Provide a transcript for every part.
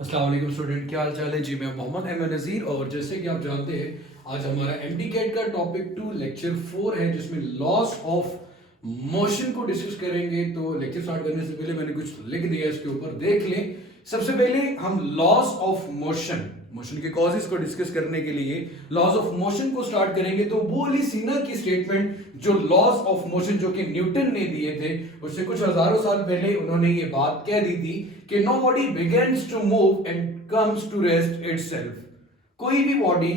अस्सलाम वालेकुम स्टूडेंट, क्या हाल चाल है जी। मैं मोहम्मद एम नज़ीर और जैसे कि आप जानते हैं आज हमारा एमडी कैट का टॉपिक 2 लेक्चर 4 है जिसमें लॉस ऑफ मोशन को डिस्कस करेंगे। तो लेक्चर स्टार्ट करने से पहले मैंने कुछ लिख दिया, इसके ऊपर देख लें। सबसे पहले हम लॉस ऑफ मोशन मोशन के कॉजेस को डिस्कस करने के लिए लॉज ऑफ मोशन को स्टार्ट करेंगे। तो वो वाली सीना की स्टेटमेंट जो लॉज ऑफ मोशन जो कि न्यूटन ने दिए थे, उससे कुछ हजारों साल पहले उन्होंने ये बात कह दी थी कि no body begins to move and comes to rest itself. कोई भी बॉडी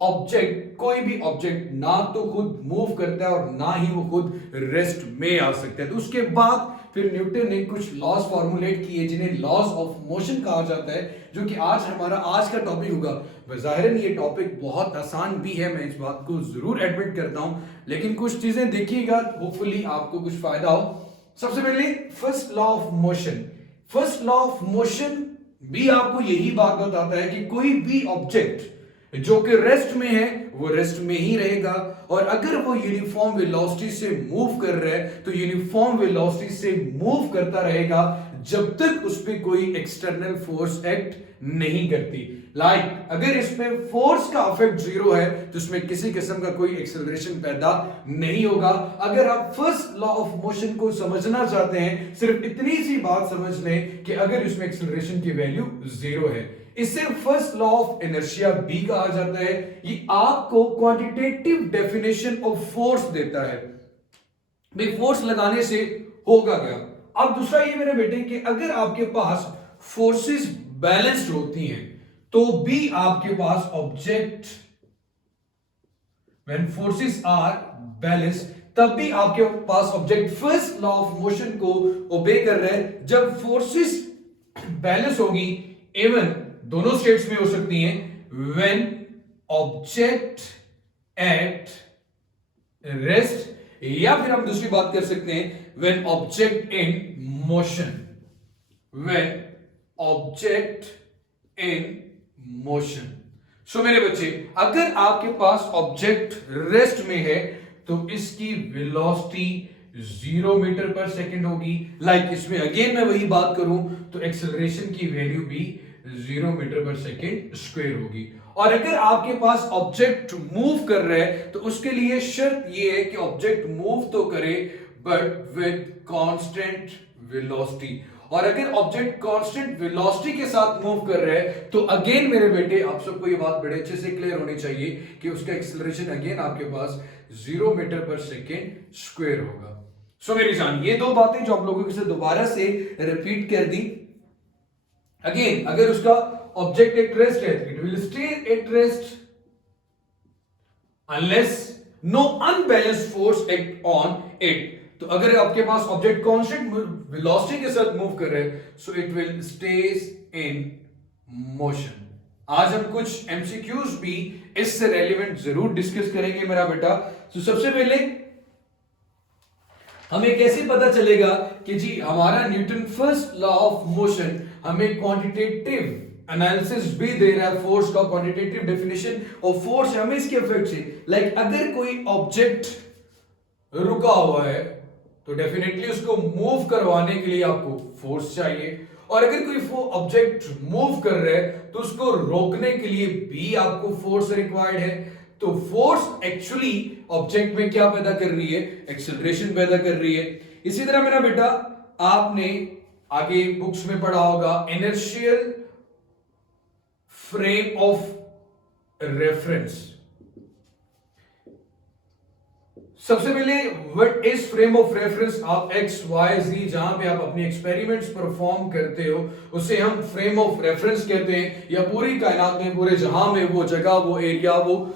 कोई भी ऑब्जेक्ट ना तो खुद मूव करता है और ना ही वो खुद रेस्ट में आ सकता है। तो उसके बाद फिर न्यूटन ने कुछ लॉज फॉर्मुलेट किए जिन्हें लॉज ऑफ मोशन कहा जाता है, जो कि आज हमारा आज का टॉपिक होगा। जाहिरन ये टॉपिक बहुत आसान भी है, मैं इस बात को जरूर एडमिट करता हूं, लेकिन कुछ चीजें देखिएगा, होपफुली आपको कुछ फायदा हो। सबसे पहले first law of motion. First law of motion भी आपको यही बात बताता है कि कोई भी ऑब्जेक्ट जो कि रेस्ट में है वो रेस्ट में ही रहेगा, और अगर वो यूनिफॉर्म वेलोसिटी से मूव कर रहा है तो यूनिफॉर्म वेलोसिटी से मूव करता रहेगा जब तक उस पर कोई एक्सटर्नल फोर्स एक्ट नहीं करती। अगर इसमें फोर्स का इफेक्ट जीरो है तो इसमें किसी किस्म का कोई एक्सेलरेशन पैदा नहीं होगा। अगर आप फर्स्ट लॉ ऑफ मोशन को समझना चाहते हैं, सिर्फ इतनी सी बात समझ लें कि अगर इसमें एक्सेलरेशन की वैल्यू जीरो है, इसे फर्स्ट लॉ ऑफ इनर्शिया भी कहा जाता है। ये आपको क्वांटिटेटिव डेफिनेशन ऑफ फोर्स देता है, भाई फोर्स लगाने से होगा क्या। अब दूसरा ये मेरे बेटे कि अगर आपके पास फोर्सेस बैलेंस्ड होती हैं तो भी आपके पास object when forces are balanced तब भी आपके पास object first law of motion को ओबे कर रहे हैं। जब फोर्सेस बैलेंस होगी, इवन दोनों स्टेट्स में हो सकती हैं, व्हेन ऑब्जेक्ट एट रेस्ट, या फिर हम दूसरी बात कर सकते हैं when object in motion. When object in motion. So मेरे बच्चे, अगर आपके पास ऑब्जेक्ट रेस्ट में है तो इसकी वेलोसिटी 0 मीटर पर सेकंड होगी। इसमें अगेन मैं वही बात करूं तो एक्सेलरेशन की वैल्यू भी 0 मीटर पर सेकंड स्क्वायर होगी। और अगर आपके पास ऑब्जेक्ट मूव कर रहा है तो उसके लिए शर्त यह है कि ऑब्जेक्ट मूव तो करे बट विद कांस्टेंट वेलोसिटी। और अगर ऑब्जेक्ट कांस्टेंट वेलोसिटी के साथ मूव कर रहा है तो अगेन मेरे बेटे आप सबको ये बात बड़े अच्छे से क्लियर होनी चाहिए कि उसका एक्सेलरेशन अगेन आपके पास 0 मीटर पर सेकेंड स्क्वायर होगा। सो मेरी जान, ये दो बातें जो आप लोगों के साथ दोबारा से रिपीट कर दी। अगेन, अगर उसका ऑब्जेक्ट एट रेस्ट है, it will stay at rest unless no unbalanced force act on it. तो अगर आपके पास ऑब्जेक्ट कांस्टेंट वेलोसिटी के साथ मूव कर रहे हैं so it will stage in motion. आज हम कुछ एमसीक्यूज भी इससे रेलेवेंट जरूर डिस्कस करेंगे मेरा बेटा। तो सबसे पहले हमें कैसे पता चलेगा कि जी हमारा Newton first law of motion हमें क्वांटिटेटिव एनालिसिस भी दे रहा है, फोर्स का क्वांटिटेटिव डेफिनेशन ऑफ फोर्स हमें इसके इफेक्ट से। अगर कोई ऑब्जेक्ट रुका हुआ है तो डेफिनेटली उसको मूव करवाने के लिए आपको फोर्स चाहिए, और अगर कोई ऑब्जेक्ट मूव कर रहा है तो उसको रोकने के लिए भी आपको फोर्स रिक्वायर्ड है। तो फोर्स एक्चुअली ऑब्जेक्ट में क्या पैदा कर रही है, एक्सेलरेशन पैदा कर रही है। इसी तरह मेरा बेटा आपने आगे बुक्स में पढ़ा होगा इनर्शियल फ्रेम ऑफ रेफरेंस। सबसे पहले what is frame of reference. आप एक्स वाई जी जहां पे आप अपने एक्सपेरिमेंट्स परफॉर्म करते हो उसे हम फ्रेम ऑफ रेफरेंस कहते हैं, या पूरी कायनात में, पूरे जहां में वो जगह, वो एरिया, वो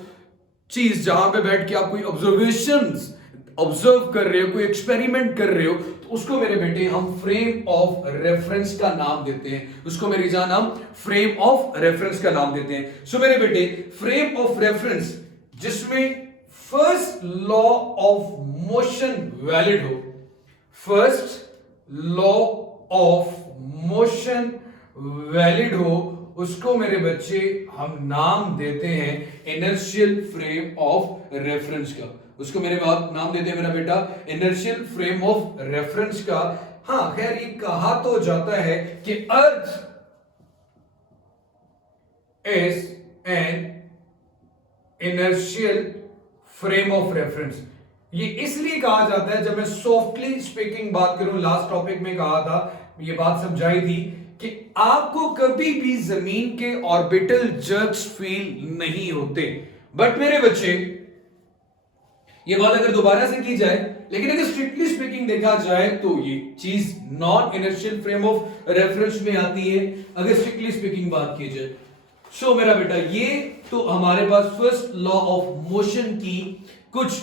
चीज जहां पे बैठ के आप कोई ऑब्जर्वेशंस ऑब्जर्व कर रहे हो, कोई एक्सपेरिमेंट कर रहे हो, तो उसको मेरे बेटे हम फ्रेम ऑफ रेफरेंस का नाम देते हैं। उसको मेरी जान हम फ्रेम ऑफ रेफरेंस का नाम देते हैं। सो मेरे बेटे फ्रेम ऑफ रेफरेंस जिसमें first law of motion valid हो, first law of motion valid हो, उसको मेरे बच्चे हम नाम देते हैं इनर्शियल फ्रेम ऑफ रेफरेंस का। उसको मेरे बाप नाम देते हैं मेरा बेटा इनर्शियल फ्रेम ऑफ रेफरेंस का। हाँ खैर, ये कहा तो जाता है कि earth is an inertial frame of reference. ये इसलिए कहा जाता है, जब मैं सॉफ्टली स्पीकिंग बात करूं, लास्ट टॉपिक में कहा था, ये बात समझाई थी कि आपको कभी भी जमीन के ऑर्बिटल जर्क्स फील नहीं होते। बट मेरे बच्चे, ये बात अगर दोबारा से की जाए, लेकिन अगर स्ट्रिक्टली स्पीकिंग देखा जाए तो ये चीज non inertial frame of reference में आती है, अगर स्ट्रिक्टली स्पीकिंग बात की जाए। सो मेरा बेटा, ये तो हमारे पास फर्स्ट लॉ ऑफ मोशन की कुछ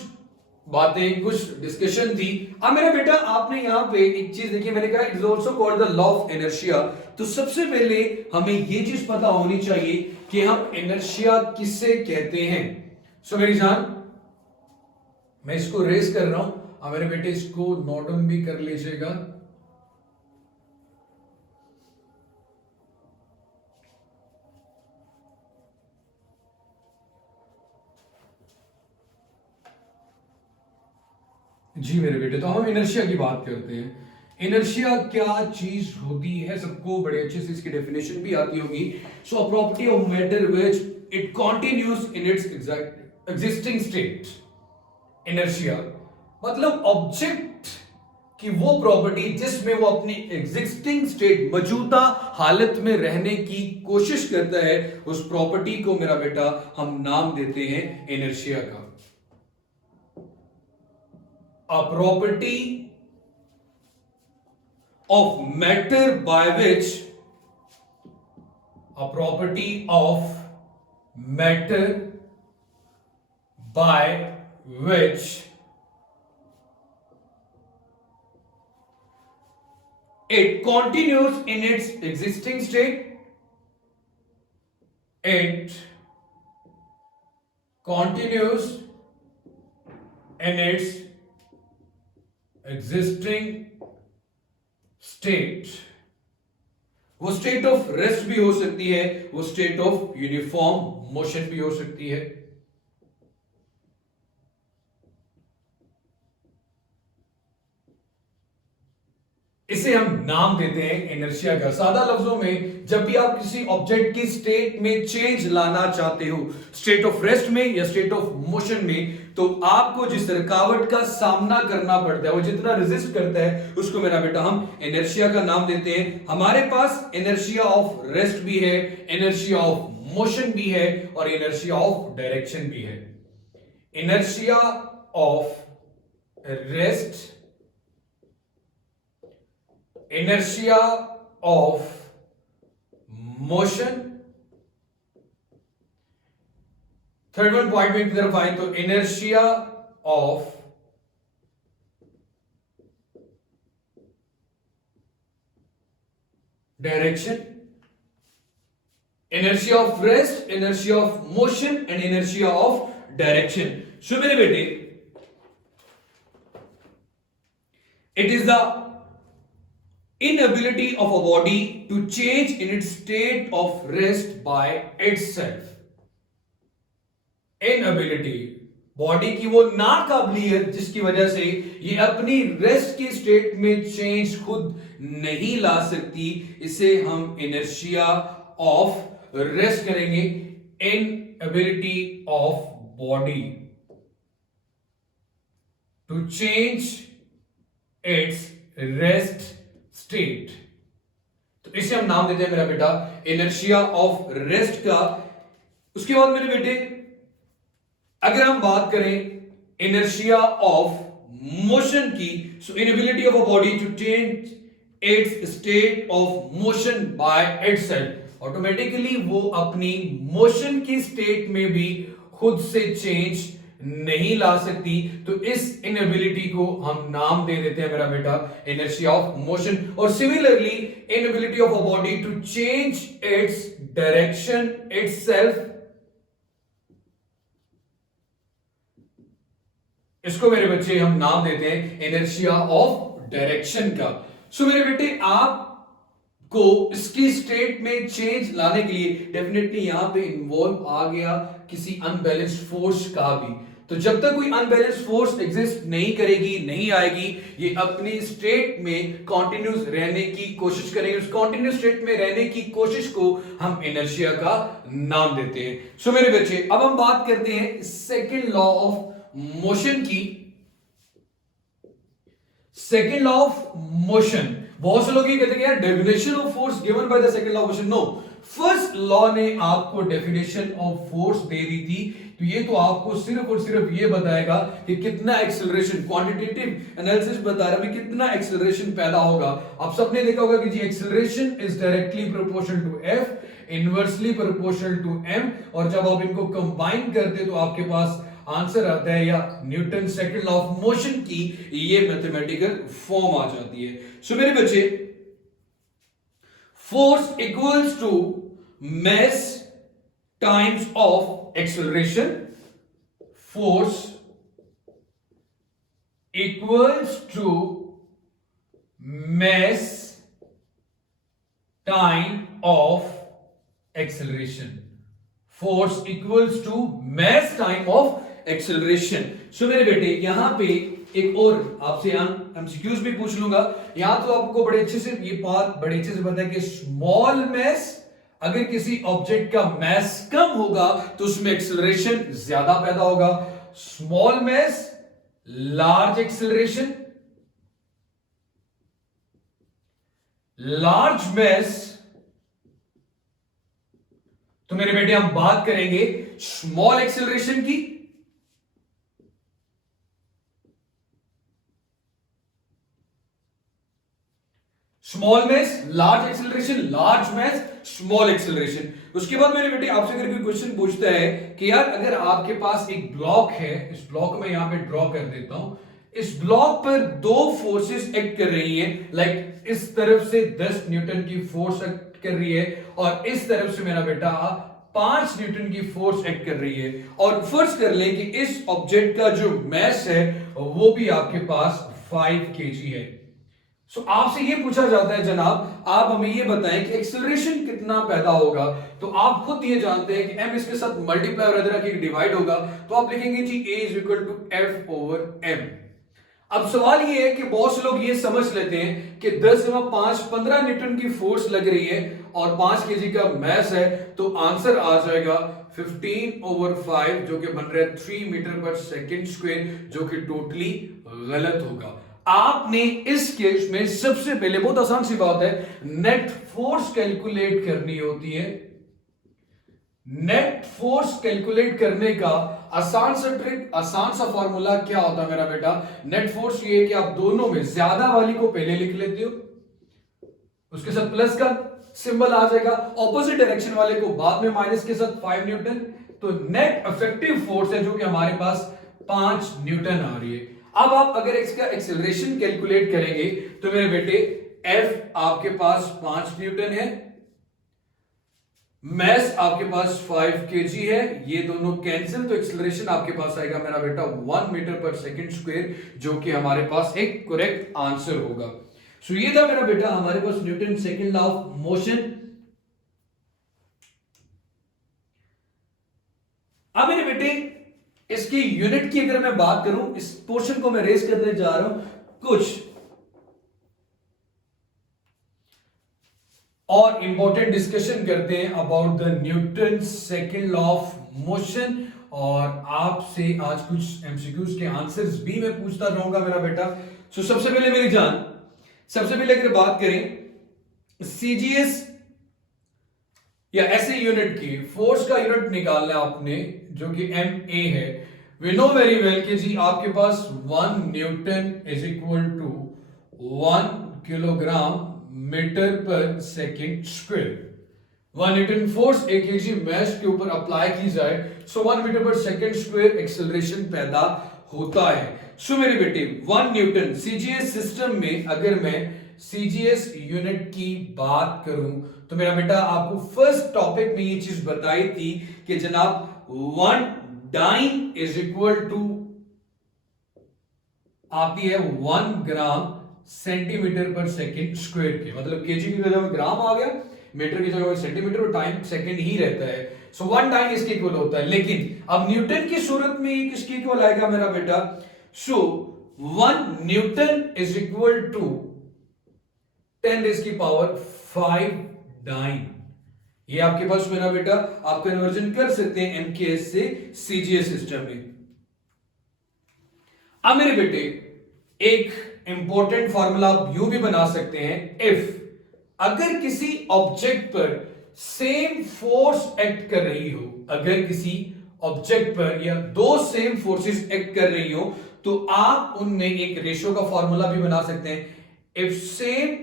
बातें, कुछ डिस्कशन थी। अब मेरा बेटा, आपने यहां पे एक चीज देखी, मैंने कहा it is also called the law of inertia. तो सबसे पहले हमें ये चीज पता होनी चाहिए कि हम इनर्शिया किसे कहते हैं। सो मेरी जान, मैं इसको रेस कर रहा हूं, अब मेरे बेटे इसको नोट डाउन भी कर लीजिएगा। जी मेरे बेटे, तो हम इनर्शिया की बात करते हैं। इनर्शिया क्या चीज होती है, सबको बड़े अच्छे से इसकी डेफिनेशन भी आती होगी। So a property of matter which it continues in its existing state. Inertia मतलब ऑब्जेक्ट की वो प्रॉपर्टी जिसमें वो अपनी एग्जिस्टिंग स्टेट, मौजूदा हालत में रहने की कोशिश करता है, उस प्रॉपर्टी को मेरा बेटा हम नाम देते हैं इनर्शिया का। A property of matter by which a property of matter by which it continues in its existing state, it continues in its existing state. वो स्टेट ऑफ रेस्ट भी हो सकती है, वो स्टेट ऑफ यूनिफॉर्म मोशन भी हो सकती है। इसे हम नाम देते हैं इनर्शिया का। सादा लफ्जों में, जब भी आप किसी ऑब्जेक्ट की स्टेट में चेंज लाना चाहते हो, स्टेट ऑफ रेस्ट में या स्टेट ऑफ मोशन में, तो आपको जिस रुकावट का सामना करना पड़ता है, वो जितना रेजिस्ट करता है, उसको मेरा बेटा हम इनर्शिया का नाम देते हैं। हमारे पास इनर्शिया ऑफ रेस्ट भी है, इनर्शिया ऑफ मोशन भी है, और इनर्शिया ऑफ डायरेक्शन भी है। Inertia of rest, inertia of motion, third one point में की तरफ आए तो inertia of direction, inertia of rest, inertia of motion and inertia of direction। सो मेरे बेटे, it is the inability of a body to change in its state of rest by itself। inability, body की वो नाकाबिलियत जिसकी वजह से ये अपनी rest की स्टेट में चेंज खुद नहीं ला सकती, इसे हम इनर्शिया ऑफ रेस्ट करेंगे। Inability of body to change its rest state, तो इसे हम नाम देते हैं मेरा बेटा इनर्शिया ऑफ रेस्ट का। उसके बाद मेरे बेटे, अगर हम बात करें इनर्शिया ऑफ मोशन की, so inability of a body to change its state of motion by itself, automatically वो अपनी मोशन की स्टेट में भी खुद से चेंज नहीं ला सकती, तो इस इनएबिलिटी को हम नाम दे देते हैं मेरा बेटा इनर्शिया ऑफ मोशन। और similarly inability of a body to change its direction itself, इसको मेरे बच्चे हम नाम देते हैं इनर्शिया ऑफ डायरेक्शन का। सो मेरे बेटे, आप को इसकी स्टेट में चेंज लाने के लिए डेफिनेटली यहां पे इन्वॉल्व आ गया किसी अनबैलेंस्ड फोर्स का भी। तो जब तक कोई अनबैलेंस फोर्स एग्जिस्ट नहीं करेगी, नहीं आएगी, ये अपनी स्टेट में कॉन्टिन्यूस रहने की कोशिश करेंगे। उस कॉन्टिन्यूस स्टेट में रहने की कोशिश को हम इनर्शिया का नाम देते हैं। सो मेरे बच्चे, अब हम बात करते हैं सेकेंड लॉ ऑफ मोशन की। सेकेंड लॉ ऑफ मोशन, बहुत से लोग ये कहते हैं यार definition of force given by the second law of motion. No, first law ने आपको डेफिनेशन ऑफ फोर्स दे दी थी, तो ये तो आपको सिर्फ और सिर्फ ये बताएगा कि कितना एक्सेलरेशन, क्वांटिटेटिव एनालिसिस बता रहा है कितना एक्सेलरेशन पैदा होगा। आप सबने देखा होगा कि जी acceleration is directly proportional to F, inversely proportional to M, और जब आप इनको कंबाइन करते तो आपके पास आंसर आता है, या Newton second law of motion की ये मैथमेटिकल फॉर्म आ जाती है। सो मेरे बच्चे, force equals to mass times of acceleration. Force equals to mass time of acceleration. Force equals to mass time of acceleration. So मेरे बेटे, यहां पे एक और आपसे एमसीक्यूज भी पूछ लूंगा। यहां तो आपको बड़े अच्छे से ये बात बड़े अच्छे से पता है कि स्मॉल मैस, अगर किसी ऑब्जेक्ट का मैस कम होगा तो उसमें एक्सेलरेशन ज्यादा पैदा होगा। Small mass large acceleration, large mass, तो मेरे बेटे हम बात करेंगे स्मॉल एक्सेलरेशन की। Small mass large acceleration, large mass small acceleration. उसके बाद मेरे बेटे आपसे अगर कोई क्वेश्चन पूछता है कि यार अगर आपके पास एक ब्लॉक है, इस ब्लॉक में यहां पे ड्रॉ कर देता हूं, इस ब्लॉक पर दो फोर्सेस एक्ट कर रही हैं, लाइक इस तरफ से 10 न्यूटन की फोर्स एक्ट कर रही है और इस तरफ से मेरा बेटा 5 न्यूटन की फोर्स एक्ट कर रही है, और फर्ज कर लें कि इस ऑब्जेक्ट का जो मैस है वो भी आपके पास 5 kg है। सो आपसे ये पूछा जाता है जनाब आप हमें ये बताएं कि एक्सेलरेशन कितना पैदा होगा, तो आप खुद ये जानते हैं कि m इसके साथ मल्टीप्लाई और इधर आके डिवाइड होगा, तो आप लिखेंगे जी a is equal to f over m। अब सवाल ये है कि बहुत से लोग ये समझ लेते हैं कि 10 जमा 5 15 न्यूटन की फोर्स लग रही है और 5 केजी का मैस है, तो आंसर आ जाएगा 15 ओवर 5, जो कि बन रहा है 3 मीटर पर सेकेंड स्क्वायर, जो कि टोटली गलत होगा। आपने इस केस में सबसे पहले, बहुत आसान सी बात है, नेट फोर्स कैलकुलेट करनी होती है। नेट फोर्स कैलकुलेट करने का आसान सा ट्रिक, आसान सा फॉर्मूला क्या होता है मेरा बेटा? नेट फोर्स ये है कि आप दोनों में ज्यादा वाली को पहले लिख लेते हो, उसके साथ प्लस का सिंबल आ जाएगा, ऑपोजिट डायरेक्शन वाले को बाद में माइनस के साथ 5 न्यूटन, तो नेट इफेक्टिव फोर्स है जो कि हमारे पास 5 न्यूटन आ रही है। अब आप अगर इसका एक्सेलरेशन कैलकुलेट करेंगे तो मेरे बेटे F आपके पास 5 न्यूटन है, मैस आपके पास 5 kg है, ये दोनों कैंसिल, तो एक्सेलरेशन आपके पास आएगा मेरा बेटा 1 मीटर पर सेकेंड स्क्वायर, जो कि हमारे पास एक करेक्ट आंसर होगा। सो ये था मेरा बेटा हमारे पास Newton second law of motion. अब मेरे बेटे इसकी यूनिट की अगर मैं बात करूं, इस पोर्शन को मैं रेज करने जा रहा हूं, कुछ और इंपॉर्टेंट डिस्कशन करते हैं about the Newton second law of motion, और आपसे आज कुछ एमसीक्यूज के आंसर्स भी मैं पूछता रहूंगा मेरा बेटा। सो सबसे पहले मेरी जान, सबसे पहले अगर बात करें सीजीएस या ऐसे यूनिट की, फोर्स का यूनिट निकालना है आपने, जो कि MA है। वी नो वेरी वेल कि जी आपके पास 1 Newton is equal to 1 kilogram metre per second square. 1 Newton force 1 kg mass के ऊपर अप्लाई की जाए, so 1 metre per second square acceleration पैदा होता है। सो मेरे बेटे 1 न्यूटन सीजीएस सिस्टम में, अगर मैं सीजीएस यूनिट की बात करूं तो मेरा बेटा आपको फर्स्ट टॉपिक में ये चीज बताई थी कि जनाब 1 डाइन इज इक्वल टू आती है 1 ग्राम सेंटीमीटर पर सेकेंड स्क्वायर के, मतलब केजी की जगह में ग्राम आ गया, मीटर की जगह सेंटीमीटर और टाइम सेकंड ही रहता है, सो 1 टाइम इसके इक्वल होता है। लेकिन अब न्यूटन की सूरत में ये किसके इक्वल आएगा मेरा बेटा? So 1 Newton is equal to 10⁵ dyne. ये आपके पास मेरा बेटा आप कन्वर्जन कर सकते हैं एमकेएस से सीजीएस सिस्टम में। अब मेरे बेटे एक इंपॉर्टेंट फॉर्मूला आप यूं भी बना सकते हैं, इफ अगर किसी ऑब्जेक्ट पर सेम फोर्स एक्ट कर रही हो, अगर किसी ऑब्जेक्ट पर या दो सेम फोर्सेस एक्ट कर रही हो, तो आप उनमें एक रेशियो का फॉर्मूला भी बना सकते हैं। If same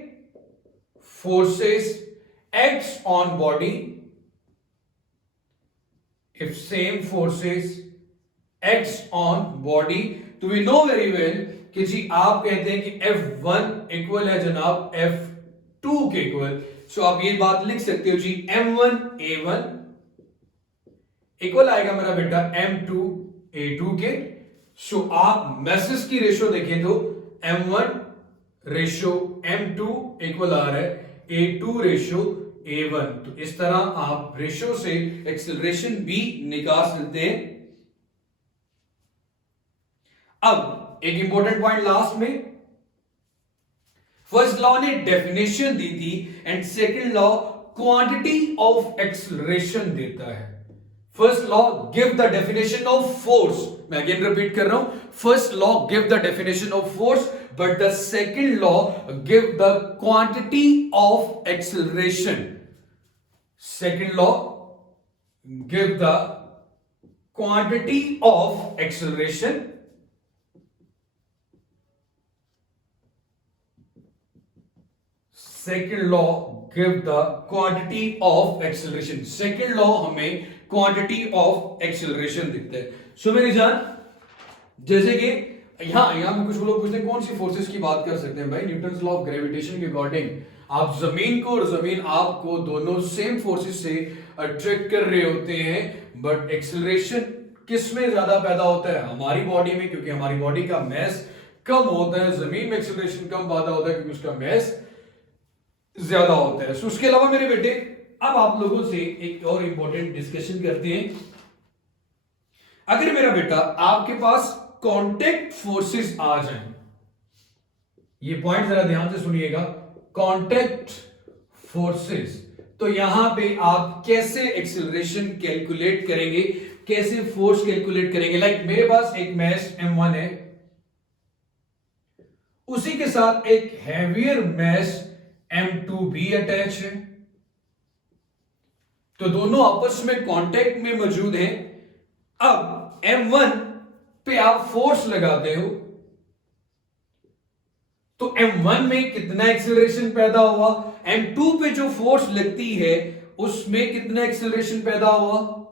forces acts on body, if same forces acts on body, तो वी नो वेरी वेल कि जी आप कहते हैं कि F1 इक्वल है जनाब F2 के इक्वल। सो आप ये बात लिख सकते हो जी M1 A1 इक्वल आएगा मेरा बेटा M2 A2 के। सो आप मैसेज की रेशियो देखें तो M1 रेशियो M2 इक्वल आ रहा है A2 रेशियो A1। तो इस तरह आप रेशियो से एक्सेलरेशन भी निकाल सकते हैं। अब एक इंपॉर्टेंट पॉइंट लास्ट में, फर्स्ट लॉ ने डेफिनेशन दी थी and second law quantity of acceleration देता है। First law give the definition of force, मैं अगेन रिपीट कर रहा हूं, first law give the definition of force but the second law give the quantity of acceleration. Second law give the quantity of acceleration, second law give the quantity of acceleration. Second law हमें quantity of acceleration दिखता है। सो मेरी जान, जैसे कि यहां में कुछ लोग पूछते हैं कौन सी फोर्सेस की बात कर सकते हैं भाई, न्यूटन्स लॉ ऑफ ग्रेविटेशन के अकॉर्डिंग आप जमीन को और जमीन आपको दोनों सेम फोर्सेस से अट्रैक्ट कर रहे होते हैं, बट एक्सेलरेशन किस में ज्यादा पैदा होता है? हमारी बॉडी में, क्योंकि हमारी बॉडी का मैस कम होता है। जमीन में एक्सेलरेशन कम पैदा होता है क्योंकि उसका मैस ज्यादा होता है। सो उसके अलावा मेरे बेटे अब आप लोगों से एक और इंपॉर्टेंट डिस्कशन करते हैं। अगर मेरा बेटा आपके पास कांटेक्ट फोर्सेस आ जाएं, ये पॉइंट जरा ध्यान से सुनिएगा, कांटेक्ट फोर्सेस, तो यहां पे आप कैसे एक्सेलरेशन कैलकुलेट करेंगे, कैसे फोर्स कैलकुलेट करेंगे? लाइक मेरे पास एक मैस M1 है, उसी के साथ एक हैवियर मैस M2 भी अटैच है, तो दोनों आपस में कांटेक्ट में मौजूद हैं। अब M1 पे आप फोर्स लगाते हो तो M1 में कितना एक्सेलरेशन पैदा हुआ, M2 पे जो फोर्स लगती है उसमें कितना एक्सेलरेशन पैदा हुआ,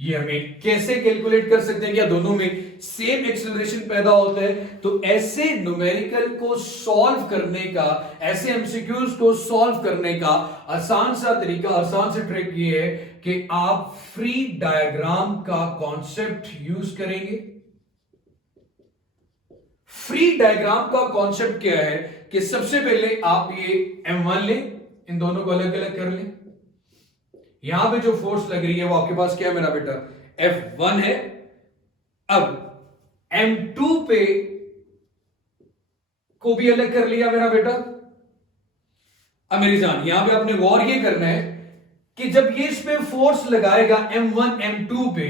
ये हमें कैसे कैलकुलेट कर सकते हैं? क्या दोनों में सेम एक्सेलरेशन पैदा होता है? तो ऐसे न्यूमेरिकल को सॉल्व करने का, ऐसे एमसीक्यूज को सॉल्व करने का आसान सा तरीका, आसान सा ट्रिक ये है कि आप फ्री डायग्राम का कॉन्सेप्ट यूज करेंगे। फ्री डायग्राम का कॉन्सेप्ट क्या है कि सबसे पहले आप ये M1 लें, इन दोनों को अलग अलग कर लें। यहां पे जो फोर्स लग रही है वो आपके पास क्या है मेरा बेटा? F1 है। अब M2 पे को भी अलग कर लिया मेरा बेटा। अब मेरी जान यहां पे आपने गौर ये करना है कि जब ये इस पे फोर्स लगाएगा M1 M2 पे,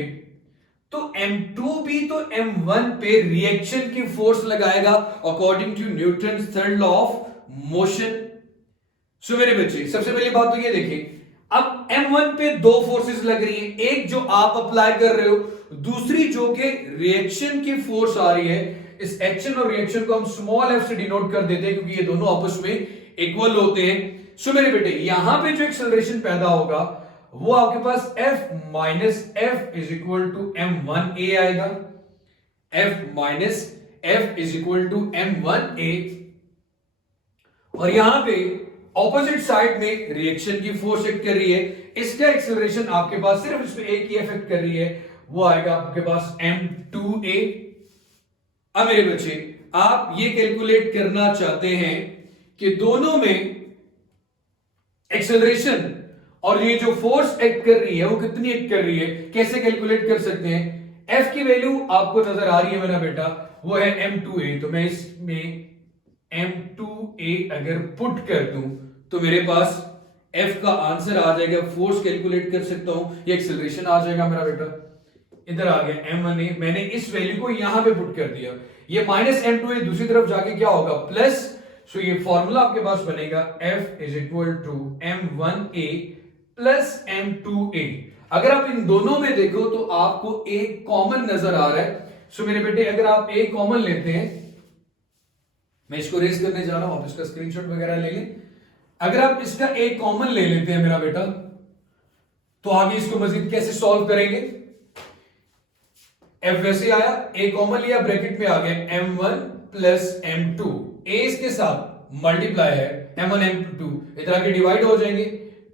तो M2 भी तो M1 पे रिएक्शन की फोर्स लगाएगा according to Newton's third law of motion. So मेरे बच्चे सबसे पहली बात तो ये देखें, अब M1 पे दो फोर्सेस लग रही है, एक जो आप अप्लाई कर रहे हो, दूसरी जो कि रिएक्शन की फोर्स आ रही है। इस एक्शन और रिएक्शन को हम स्मॉल f से डिनोट कर देते हैं क्योंकि ये दोनों आपस में इक्वल होते हैं। सो मेरे बेटे यहां पे जो एक्सेलरेशन पैदा होगा वो आपके पास F minus F is equal to M1A आएगा। F minus F is equal to M1A, और यहां पे ऑपोजिट साइड में रिएक्शन की फोर्स एक्ट कर रही है, इसका एक्सेलरेशन आपके पास सिर्फ इसमें एक ही इफेक्ट कर रही है, वो आएगा आपके पास M2A। अब मेरे बच्चे आप ये कैलकुलेट करना चाहते हैं कि दोनों में एक्सेलरेशन और ये जो फोर्स एक्ट कर रही है वो कितनी एक्ट कर रही है, कैसे कैलकुलेट कर सकते हैं। एफ की वैल्यू आपको नजर आ रही है मेरा बेटा, वो है m2a। तो मैं इसमें m2a अगर पुट कर दूं तो मेरे पास एफ का आंसर आ जाएगा, फोर्स कैलकुलेट कर सकता हूं, ये एक्सेलरेशन आ जाएगा मेरा बेटा। इधर आ गया m1a, मैंने इस वैल्यू को यहां पे पुट कर दिया, ये माइनस m2a दूसरी तरफ जाके क्या होगा प्लस। सो ये फॉर्मूला आपके पास बनेगा f is equal to m1a plus m2a। अगर आप इन दोनों में देखो तो आपको एक कॉमन नजर आ रहा है। सो मेरे बेटे अगर आप एक कॉमन लेते हैं, मैं इसको रेस करने जा रहा हूं, आप इसका स्क्रीनशॉट वगैरह ले लें। अगर आप इसका एक कॉमन ले लेते हैं मेरा बेटा, तो आगे इसको मजीद कैसे सॉल्व करेंगे। एफ वैसे आया, ए कॉमन लिया, ब्रैकेट में आ गया m1 प्लस m2, ए इसके साथ मल्टीप्लाई है m1 m2, इधर आके डिवाइड हो जाएंगे।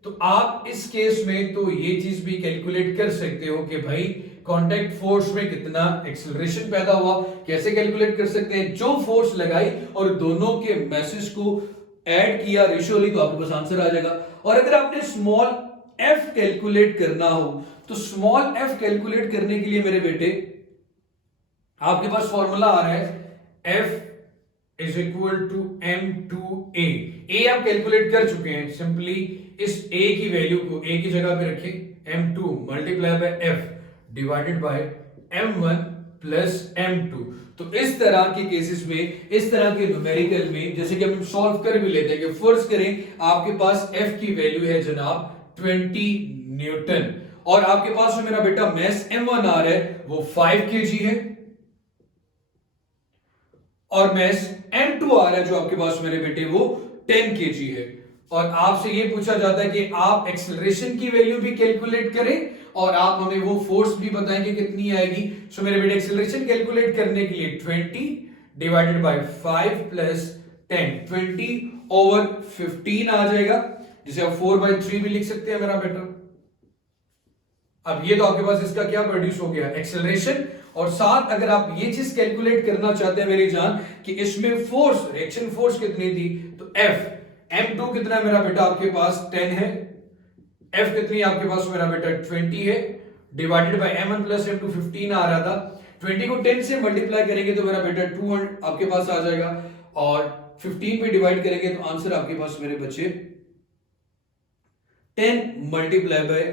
तो आप इस केस में तो ये चीज भी कैलकुलेट कर सकते हो कि भाई कांटेक्ट फोर्स में कितना एक्सेलरेशन पैदा हुआ, कैसे कैलकुलेट कर सकते हैं। जो फोर्स लगाई और दोनों के मैसेज को ऐड किया रेशियोली तो आपके पास आंसर आ जाएगा। और अगर आपने स्मॉल एफ कैलकुलेट करना हो तो स्मॉल एफ कैलकुलेट करने के लिए मेरे बेटे आपके पास फॉर्मूला आ रहा है F is equal to m2a। ए आप कैलकुलेट कर चुके हैं, सिंपली इस a की वैल्यू को a की जगह पे रखें, m2 multiply by f divided by m1 plus m2। तो इस तरह के केसेस में, इस तरह के न्यूमेरिकल में, जैसे कि हम सॉल्व कर भी लेते हैं कि फर्ज करें आपके पास f की वैल्यू है जनाब 20 न्यूटन और आपके पास में मेरा बेटा मैस m1 आ रहा है वो 5 kg है और मैस m2 आ रहा है जो आपके पास मेरे बेटे वो 10 kg है। और आपसे ये पूछा जाता है कि आप एक्सेलरेशन की वैल्यू भी कैलकुलेट करें और आप हमें वो फोर्स भी बताएंगे कितनी आएगी। सो मेरे बेटे एक्सेलरेशन कैलकुलेट करने के लिए 20 डिवाइडेड बाय 5 प्लस 10, 20 ओवर 15 आ जाएगा, जिसे आप 4/3 भी लिख सकते हैं मेरा बेटा। अब ये तो आपके पास इसका क्या प्रोड्यूस हो गया एक्सेलरेशन, और साथ अगर आप ये चीज कैलकुलेट करना चाहते हैं मेरी जान कि इसमें फोर्स, रिएक्शन फोर्स कितनी थी, तो F m2 कितना है मेरा बेटा आपके पास 10 है, F कितनी है आपके पास मेरा बेटा 20 है, divided by m1 plus m2 15 आ रहा था। 20 को 10 से मल्टीप्लाई करेंगे तो मेरा बेटा 200 आपके पास आ जाएगा और 15 पे डिवाइड करेंगे तो आंसर आपके पास मेरे बच्चे 10 मल्टीप्लाई बाय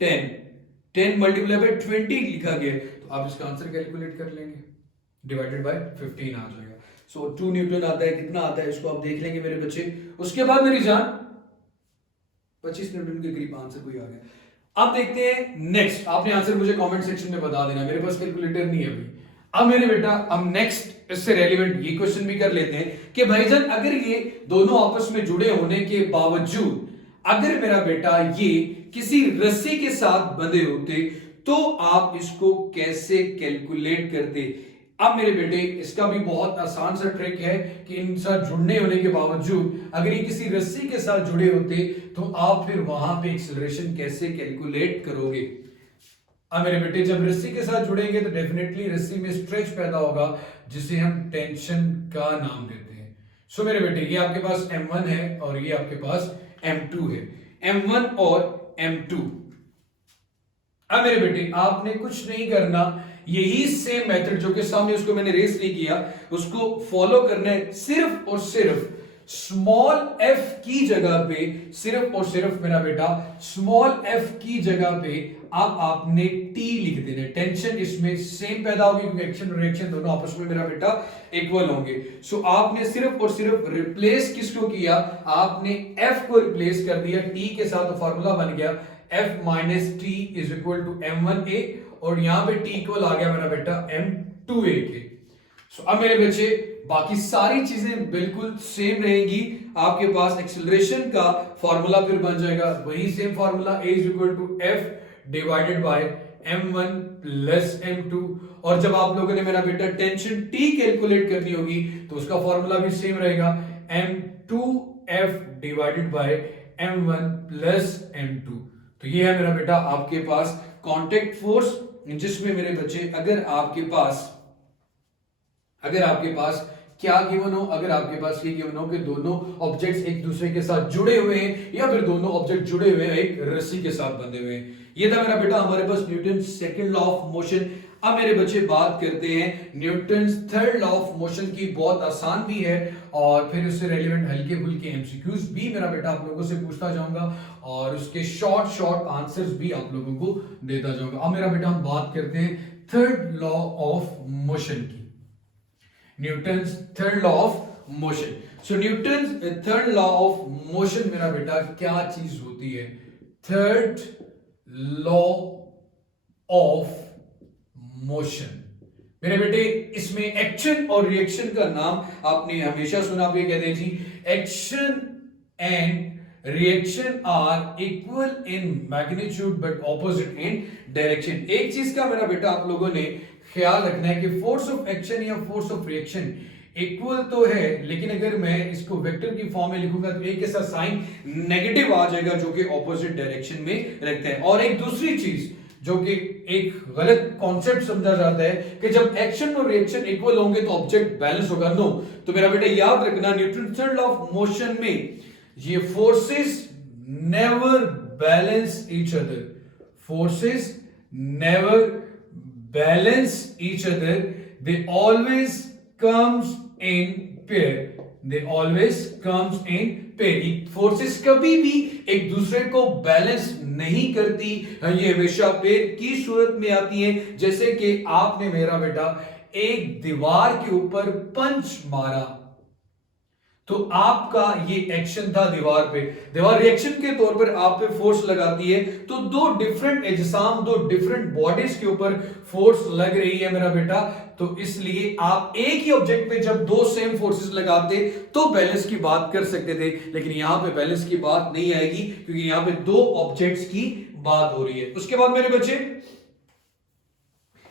10 मल्टीप्लाई बाय 20 लिखा गया है, तो आप इसका आंसर कैलकुलेट कर लेंगे, डिवाइडेड बाय 15 आ जाएगा। सो 2 न्यूटन आता है, कितना आता है इसको आप देख लेंगे मेरे बच्चे। उसके बाद मेरी जान 25 न्यूटन के करीब आंसर कोई आ गया। अब देखते हैं नेक्स्ट, आपने आंसर मुझे कमेंट सेक्शन में बता देना, मेरे पास कैलकुलेटर नहीं है अभी। अब मेरे बेटा हम नेक्स्ट इससे रेलिवेंट ये क्वेश्चन भी कर लेते हैं कि भाईजान अगर ये दोनों आपस में जुड़े होने के बावजूद अगर मेरा बेटा ये किसी रस्सी के साथ बंधे होते तो आप इसको कैसे कैलकुलेट करते। अब मेरे बेटे इसका भी बहुत आसान सा ट्रिक है कि इन साथ जुड़ने होने के बावजूद अगर ये किसी रस्सी के साथ जुड़े होते तो आप फिर वहां पे एक्सेलरेशन कैसे कैलकुलेट करोगे। अब मेरे बेटे जब रस्सी के साथ जुड़ेंगे तो डेफिनेटली रस्सी में स्ट्रेच पैदा होगा जिसे हम टेंशन का नाम देते हैं। सो मेरे बेटे ये आपके पास m1 है और ये आपके पास m2 है, m1 और m2। अब मेरे बेटे आपने कुछ नहीं करना, यही सेम मेथड जो कि सामने उसको मैंने रेस नहीं किया उसको फॉलो करना है। सिर्फ और सिर्फ स्मॉल f की जगह पे, सिर्फ और सिर्फ मेरा बेटा स्मॉल f की जगह पे अब आपने t लिख देना है। टेंशन इसमें सेम पैदा होगी क्योंकि एक्शन और रिएक्शन दोनों आपस में मेरा बेटा इक्वल होंगे। सो आपने सिर्फ और सिर्फ रिप्लेस किसको किया, आपने f को रिप्लेस कर दिया t के साथ, तो फॉर्मूला बन गया f minus T is equal to m1a और यहां पे t इक्वल आ गया मेरा बेटा m2a के। सो अब मेरे बच्चे बाकी सारी चीजें बिल्कुल सेम रहेंगी, आपके पास एक्सेलरेशन का फॉर्मूला फिर बन जाएगा वही same formula a is equal to f divided by m1 plus m2। और जब आप लोगों ने मेरा बेटा टेंशन t कैलकुलेट करनी होगी तो उसका फॉर्मूला भी सेम रहेगा m2f divided by m1 plus m2। तो ये है मेरा बेटा आपके पास कांटेक्ट फोर्स, जिसमें मेरे बच्चे अगर आपके पास क्या गिवन हो, अगर आपके पास ये गिवन हो कि दोनों ऑब्जेक्ट्स एक दूसरे के साथ जुड़े हुए हैं या फिर दोनों ऑब्जेक्ट जुड़े हुए हैं एक रस्सी के साथ बंधे हुए हैं। ये था मेरा बेटा हमारे पास Newton second law of motion. अब मेरे बच्चे बात करते हैं Newton third law of motion की। बहुत आसान भी है और फिर उससे रेलेवेंट हल्के फुल्के एमसीक्यूज भी मेरा बेटा आप लोगों से पूछता जाऊंगा और उसके शॉर्ट शॉर्ट आंसर्स भी आप लोगों को देता जाऊंगा। अब मेरा बेटा हम बात करते हैं थर्ड लॉ ऑफ मोशन की, Newton's third law of motion. So Newton's third law of motion मेरा बेटा क्या चीज होती है? थर्ड लॉ ऑफ मोशन मेरे बेटे, इसमें एक्शन और रिएक्शन का नाम आपने हमेशा सुना। आप ये कहते हैं जी action and reaction are equal in magnitude but opposite in direction. एक चीज का मेरा बेटा आप लोगों ने ख्याल रखना है कि फोर्स ऑफ एक्शन या फोर्स ऑफ रिएक्शन इक्वल तो है, लेकिन अगर मैं इसको वेक्टर की फॉर्म में लिखूंगा तो एक ऐसा साइन नेगेटिव आ जाएगा जो कि ऑपोजिट डायरेक्शन में रखता है। और एक दूसरी चीज जो कि एक गलत कॉन्सेप्ट समझा जाता है कि जब एक्शन और रिएक्शन इक्वल होंगे तो ऑब्जेक्ट बैलेंस होगा। नो, तो मेरा बेटा याद रखना Newton third law of motion में ये forces never balance each other, forces never balance each other, they always comes in pair, they always comes in pair. Forces कभी भी एक दूसरे को बैलेंस नहीं करती, ये हमेशा पेयर की सूरत में आती है। जैसे कि आपने मेरा बेटा एक दीवार के ऊपर पंच मारा तो आपका ये एक्शन था दीवार पे, दीवार रिएक्शन के तौर पर आप पे फोर्स लगाती है, तो दो डिफरेंट एग्जाम, दो डिफरेंट बॉडीज के ऊपर फोर्स लग रही है मेरा बेटा। तो इसलिए आप एक ही ऑब्जेक्ट पे जब दो सेम फोर्सेस लगाते तो बैलेंस की बात कर सकते थे, लेकिन यहां पे बैलेंस की बात नहीं आएगी क्योंकि यहां पे दो ऑब्जेक्ट्स की बात हो रही है। उसके बाद मेरे बच्चे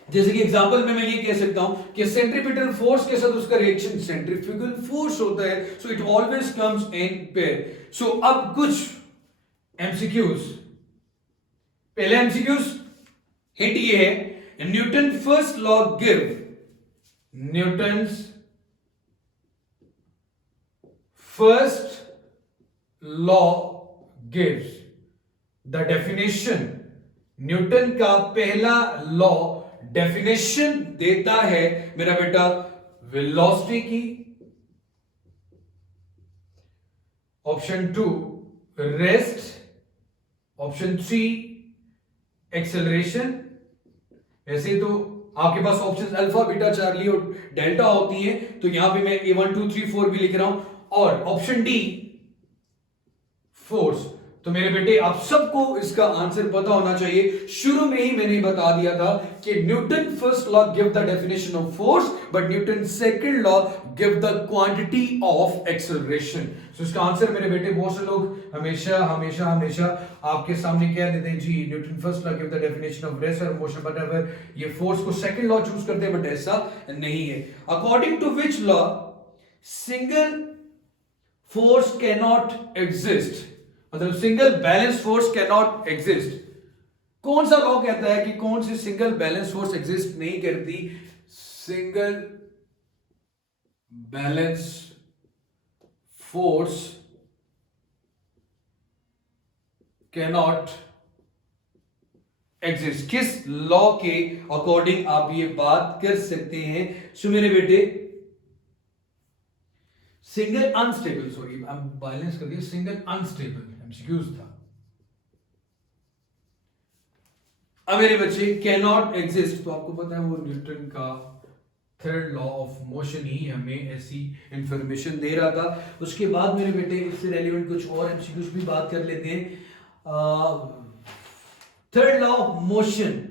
जैसे कि एग्जांपल में मैं ये कह सकता हूं कि सेंट्रीपिटल फोर्स के साथ उसका रिएक्शन सेंट्रीफ्यूगल फोर्स होता है, so it always comes in pair. So अब कुछ एमसीक्यूज, पहले एमसीक्यूज हिंट ये है Newton first law give, Newton's first law gives the definition, Newton का पहला लॉ डेफिनेशन देता है मेरा बेटा वेलोसिटी की, ऑप्शन 2 रेस्ट, ऑप्शन 3 एक्सेलरेशन। वैसे तो आपके पास ऑप्शन अल्फा बीटा चार्ली और डेल्टा होती है, तो यहां पे मैं A1 2 3 4 भी लिख रहा हूं, और ऑप्शन डी फोर्स। तो मेरे बेटे आप सबको इसका आंसर पता होना चाहिए। शुरू में ही मैंने बता दिया था कि Newton first law give the definition of force but Newton second law give the quantity of acceleration. So इसका आंसर मेरे बेटे, बहुत से लोग हमेशा हमेशा हमेशा आपके सामने कह देते हैं जी Newton first law give the definition of rest और मोशन, बट अगर ये फोर्स को सेकंड लॉ चूज करते हैं, बट ऐसा नहीं है। According to which law single force can not exist, मतलब single balance force can not exist. कौन सा लॉ कहता है कि कौन सी सिंगल बैलेंस फोर्स एग्जिस्ट नहीं करती? Single balance force can not exist. किस लॉ के अकॉर्डिंग आप ये बात कर सकते हैं? सो मेरे बेटे सिंगल अनस्टेबल, सॉरी बैलेंस कर दिया, सिंगल अनस्टेबल एमसीक्यूज था। अब मेरे बच्चे कैन नॉट एग्जिस्ट, तो आपको पता है वो न्यूटन का थर्ड लॉ ऑफ मोशन ही हमें ऐसी इंफॉर्मेशन दे रहा था। उसके बाद मेरे बेटे इससे रेलिवेंट कुछ और एमसीक्यूज भी बात कर लेते हैं। Third law of motion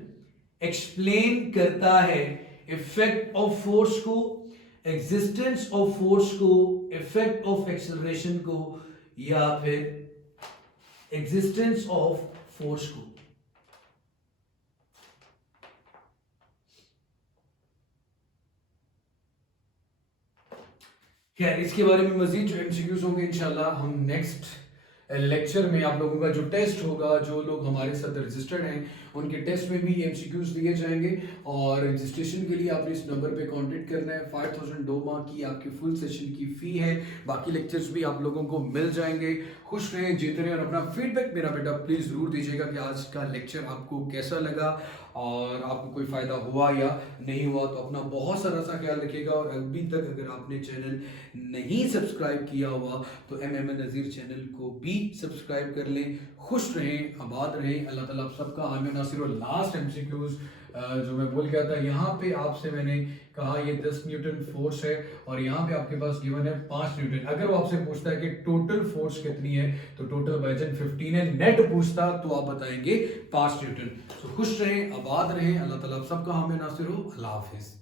explain करता है इफेक्ट ऑफ फोर्स को, एग्जिस्टेंस ऑफ फोर्स को, इफेक्ट ऑफ एक्सेलरेशन को, या फिर एग्जिस्टेंस ऑफ फोर्स को। खैर इसके बारे में मजीद जो एमसीक्यूज होंगे इंशाल्लाह हम नेक्स्ट लेक्चर में, आप लोगों का जो टेस्ट होगा, जो लोग हमारे साथ रजिस्टर्ड हैं उनके टेस्ट में भी एमसीक्यूज दिए जाएंगे। और रजिस्ट्रेशन के लिए आपने इस नंबर पे कांटेक्ट करना है। 5000 2 माह की आपकी फुल सेशन की फी है। बाकी लेक्चर्स भी आप लोगों को मिल जाएंगे। खुश रहें, जीते रहें, और अपना फीडबैक मेरा बेटा प्लीज़ ज़रूर दीजिएगा कि आज का लेक्चर आपको कैसा लगा और आपको कोई फ़ायदा हुआ या नहीं हुआ। तो अपना बहुत सारा सा ख्याल रखिएगा, और अभी तक अगर आपने चैनल नहीं सब्सक्राइब किया हुआ तो एम नज़ीर चैनल को भी सब्सक्राइब कर लें। खुश रहें, आबाद रहें, अल्लाह ताला आप सबका आमीन नासिर। और लास्ट एमसीक्यूज़ जो मैं बोल गया था, यहाँ पे आपसे मैंने कहा ये 10 न्यूटन फोर्स है, और यहाँ पे आपके पास गिवन है 5 न्यूटन। अगर वो आपसे पूछता है कि टोटल फोर्स कितनी है तो टोटल वजन 15 है। नेट पूछता तो आप बताएंगे 5 न्यूटन। तो खुश रहें, आबाद रहें, अल्लाह ताला आप सबका आमीन नासिर हो। अल्लाह हाफिज़।